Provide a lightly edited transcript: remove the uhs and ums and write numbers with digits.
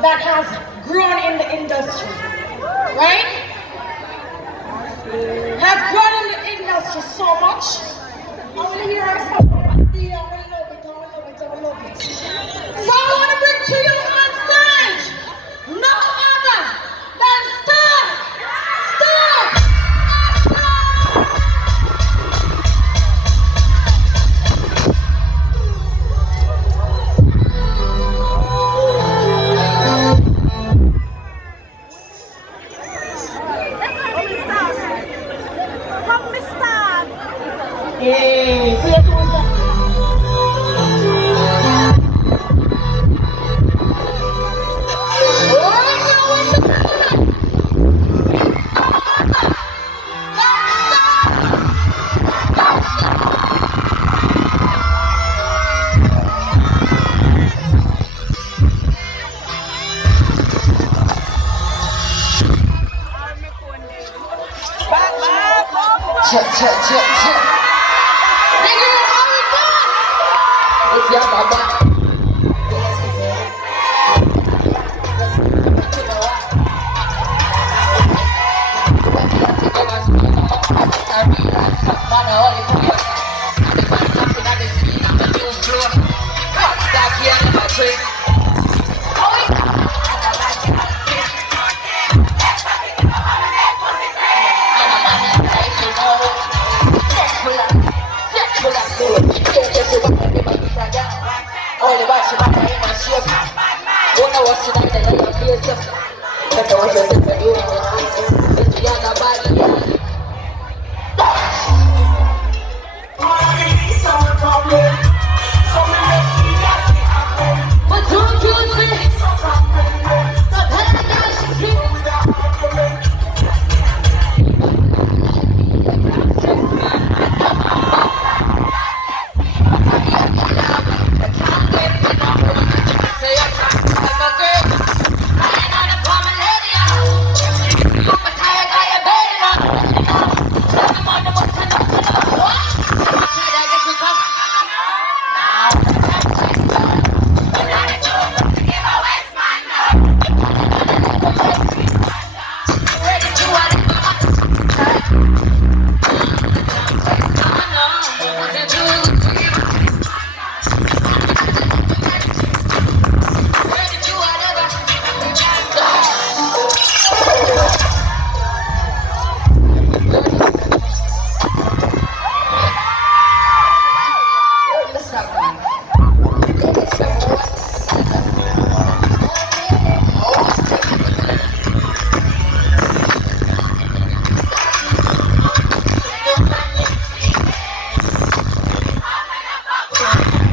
That has grown in the industry, right? Has grown in the industry so much. I want to hear us talk about it. I love it. So I want to bring to you on stage no other than Stalk. Check. Negril, how we doing? It's your baba. Only watch my name and shape. Wanna watch it, I tell you,